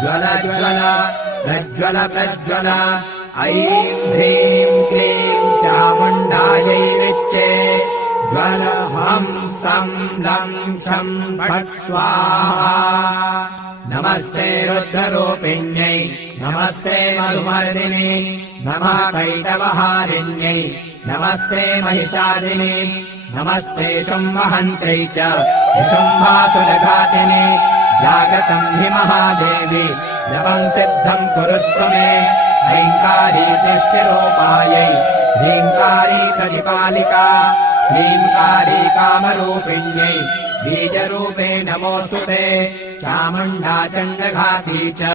ज्वल ज्वल प्रज्वल प्रज्वल ऐं ह्रीं क्लीं चामुण्डायै विच्चे ज्वल हं सं लं क्षं फट् स्वाहा नमस्ते रुद्ररूपिण्यै नमस्ते मधुमर्दिनी नमः कैटवहारिण्यै नमस्ते महिषादिनी नमस्ते शुम्भहन्त्रै च शुम्भासुरघातिनि जागतं हि महादेवी जपं सिद्धं कुरुष्व मे ऐङ्कारी सृष्टिरूपायै ह्रीङ्कारी प्रतिपालिका ह्रीङ्कारी कामरूपिण्यै बीजरूपे नमोऽस्तु ते चामुण्डा चण्डघाती च